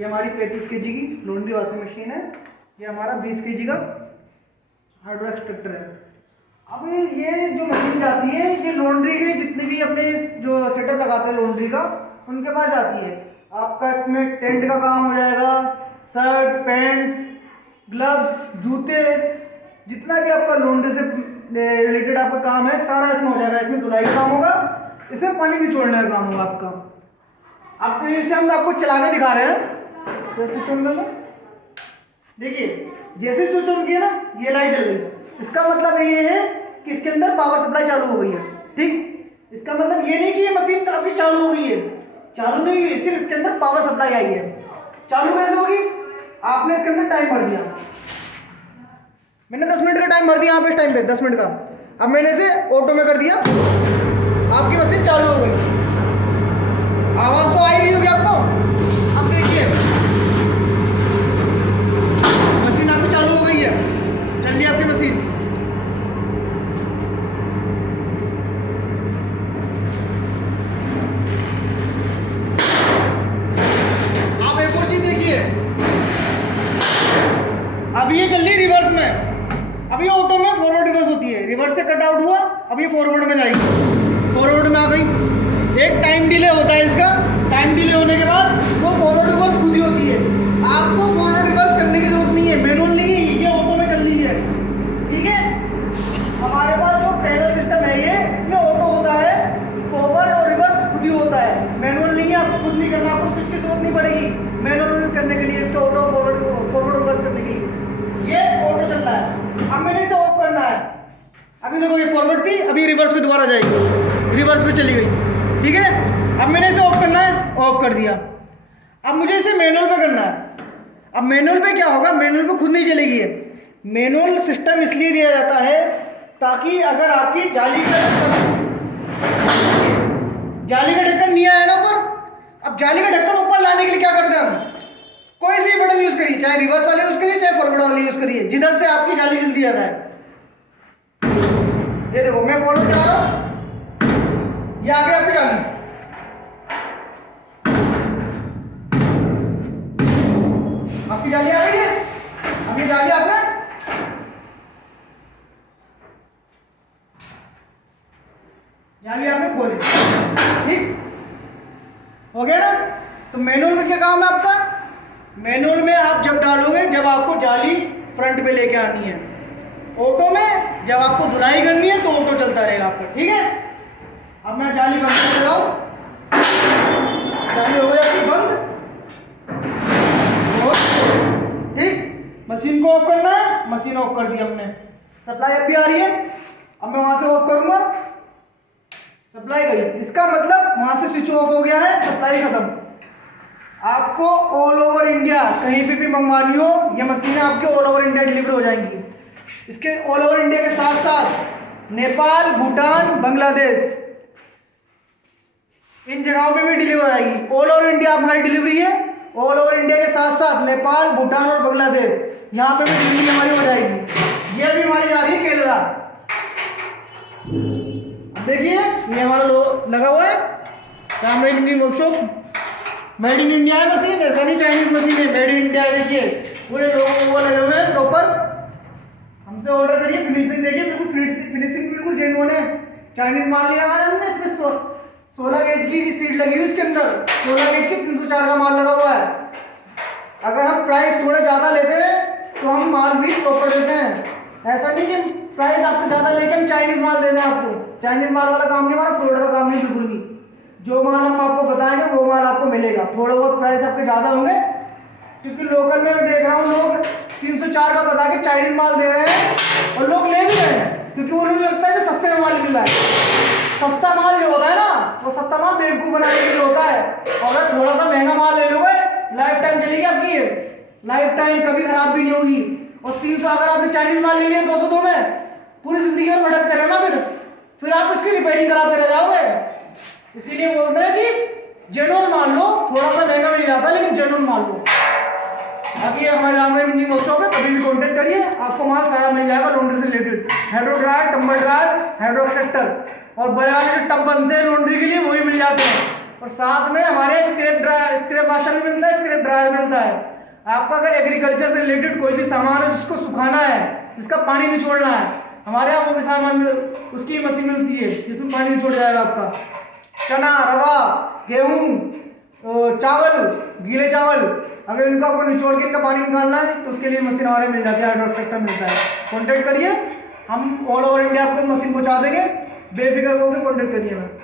ये हमारी 35 kg की लॉन्ड्री वॉशिंग मशीन है। ये हमारा 20 kg का हाइड्रो एक्सट्रैक्टर है। अब ये जो मशीन जाती है ये लॉन्ड्री के जितने भी अपने जो सेटअप लगाते हैं लॉन्ड्री का उनके पास जाती है। आपका इसमें टेंट का काम हो जाएगा, शर्ट पैंट्स ग्लव्स जूते जितना भी आपका लॉन्ड्री से रिलेटेड आपका काम है सारा इसमें हो जाएगा। इसमें धुलाई का काम होगा, इसमें पानी निचोड़ने का काम होगा आपका। आपको इसे हम आपको चला के दिखा रहे हैं। तो स्विच ऑन कर लो। देखिए जैसे स्विच ऑन किया ना ये लाइट जल गई। इसका मतलब ये है कि इसके अंदर पावर सप्लाई चालू हो गई है। ठीक, इसका मतलब ये नहीं कि ये मशीन अभी चालू हो गई है, चालू नहीं हुई, सिर्फ इसके अंदर पावर सप्लाई आई है। चालू कैसे होगी? आपने इसके अंदर टाइम भर दिया। मैंने 10 मिनट का टाइम भर दिया यहाँ पे, इस टाइम पे 10 मिनट का। अब मैंने इसे ऑटो में कर दिया, आपकी मशीन चालू हो गई। आवाज तो आ ही रही होगी आपको। अब देखिए मशीन आपकी चालू हो गई है, चल रही है आपकी मशीन। आप एक और चीज देखिए, अब ये चल रही है रिवर्स में। अभी ऑटो में फॉरवर्ड रिवर्स होती है, रिवर्स से कट आउट हुआ अब ये फॉरवर्ड में जाएगी, फॉरवर्ड में आ गई। एक टाइम डिले होता है इसका, टाइम डिले होने के बाद वो फॉरवर्ड रिवर्स खुद ही होती है। आपको फॉरवर्ड रिवर्स करने की जरूरत नहीं है, मैनुअल नहीं है, ये ऑटो में चल रही है। ठीक है, हमारे पास जो पैडल सिस्टम है ये इसमें ऑटो होता है, फॉरवर्ड और रिवर्स खुद ही होता है, मैनुअल नहीं है। आपको खुद नहीं करना, आपको स्विच की जरूरत नहीं पड़ेगी मैनुअल करने के लिए, इसको ऑटो फॉरवर्ड रिवर्स करने के लिए। ये ऑटो चल रहा है, अब मैंने इसे ऑफ करना है। अभी देखो ये फॉरवर्ड थी, अभी रिवर्स में दोबारा जाएगी, रिवर्स में चली गई। ठीक है, अब मैंने इसे ऑफ करना है, ऑफ कर दिया। अब मुझे इसे मैनुअल पे करना है। अब मैनुअल पे क्या होगा, मैनुअल पे खुद नहीं चलेगी ये। मैनुअल सिस्टम इसलिए दिया जाता है ताकि अगर आपकी जाली का ढक्कन नहीं आया ना ऊपर, अब जाली का ढक्कन ऊपर लाने के लिए क्या करते हैं हम, कोई सी बटन यूज करिए, चाहे रिवर्स वाले यूज करिए चाहे फॉरवर्ड वाले यूज करिए, जिधर से आपकी जाली जल्दी आ जाए। ये देखो मैं फॉरवर्ड करा रहा हूं, ये आगे आपकी जाली, आपकी जाली आ रही है। अब ये जाली आपने खोली, ठीक हो गया ना। तो मैनुअल का क्या काम है आपका, मैनुअल में आप जब डालोगे जब आपको जाली फ्रंट पे लेके आनी है, ऑटो में जब आपको धुलाई करनी है तो ऑटो चलता रहेगा आपका। ठीक है, अब मैं जाली बंद कर रहा हूं, जाली हो गई आपकी बंद। ठीक, मशीन को ऑफ करना है, मशीन ऑफ कर दी हमने, सप्लाई अब भी आ रही है। अब मैं वहां से ऑफ करूंगा, सप्लाई गई, इसका मतलब वहां से स्विच ऑफ हो गया है, सप्लाई खत्म। आपको ऑल ओवर इंडिया कहीं पे भी मंगवानी हो ये मशीनें आपके ऑल ओवर इंडिया डिलीवर हो जाएंगी। इसके ऑल ओवर इंडिया के साथ साथ नेपाल, भूटान, बांग्लादेश इन जगहों पे भी डिलीवर हो जाएगी। ऑल ओवर इंडिया हमारी डिलीवरी है, ऑल ओवर इंडिया के साथ साथ नेपाल, भूटान और बांग्लादेश यहाँ पे भी डिलीवरी हमारी हो जाएगी। ये भी हमारी जा रही है केरला। देखिए ये हमारा लगा हुआ है camera Indian workshop, made in India है मशीन, ऐसा नहीं चाइनीज मशीन है, मेड इन इंडिया है। देखिए पूरे लोगों को लगे हुए हैं प्रॉपर, हमसे ऑर्डर करिए। फिनिशिंग देखिए बिल्कुल, फिनिशिंग बिल्कुल जेन्युइन है, चाइनीज माल नहीं लगा है हमने। इसमें 16 गेज की सीट लगी हुई, इसके अंदर 16 गेज की 304 का माल लगा हुआ है। अगर हम प्राइस थोड़ा ज़्यादा लेते हैं तो हम माल भी प्रॉपर देते हैं। ऐसा नहीं कि प्राइस आपसे ज़्यादा लेके हम चाइनीज माल दे दें आपको, चाइनीज माल वाला काम नहीं हमारा, फ्रॉड का काम नहीं बिल्कुल भी। जो माल हम आपको बताएंगे वो माल आपको मिलेगा। थोड़ा बहुत प्राइस आपके ज़्यादा होंगे क्योंकि लोकल में मैं देख रहा हूँ लोग 304 का बता के चाइनीज माल दे रहे हैं और लोग ले भी रहे हैं क्योंकि उन्हें लगता है कि सस्ते में माल मिल रहा है। सस्ता माल जो होता है ना वो सस्ता माल बेवकूफ़ बनाने के लिए होता है। और अगर थोड़ा सा महंगा माल ले लोगे लाइफ टाइम चलेगी आपकी, लाइफ टाइम कभी खराब भी नहीं होगी। और 300 अगर आपने चाइनीज माल ले लिया 202 में, पूरी जिंदगी में भटकते रहना, फिर आप इसकी रिपेयरिंग कराते रह जाओगे। इसीलिए बोलते हैं कि जेन्युइन मान लो, थोड़ा सा महंगा मिल जाता है लेकिन जेन्युइन मान लो। बाकी हमारे रामराम इंजीनियरिंग वर्कशॉप है, कभी भी कांटेक्ट करिए, आपको माल सारा मिल जाएगा लॉन्ड्री से related. Hydro dryer, tumble dryer, hydro extractor और बड़े वाले जो टब बनते हैं लॉन्ड्री के लिए वो भी मिल जाते हैं। और साथ में हमारे स्क्रैप वाशर भी मिलता है, स्क्रैप ड्रायर मिलता है। आपका अगर एग्रीकल्चर से रिलेटेड कोई भी सामान है जिसको सुखाना है, जिसका पानी निचोड़ना है, हमारे यहाँ वो भी सामान उसकी मशीन मिलती है जिसमें पानी निचोड़ जाएगा आपका। चना, रवा, गेहूँ, चावल, गीले चावल, अगर इनका आपको निचोड़ के इनका पानी निकालना है तो उसके लिए मशीन हमारे मिल जाती है, हाइड्रोलिक ट्रैक्टर मिलता है। कॉन्टेक्ट करिए, हम ऑल ओवर इंडिया आपको मशीन पहुँचा देंगे, बेफिक्र होकर कॉन्टेक्ट करिए।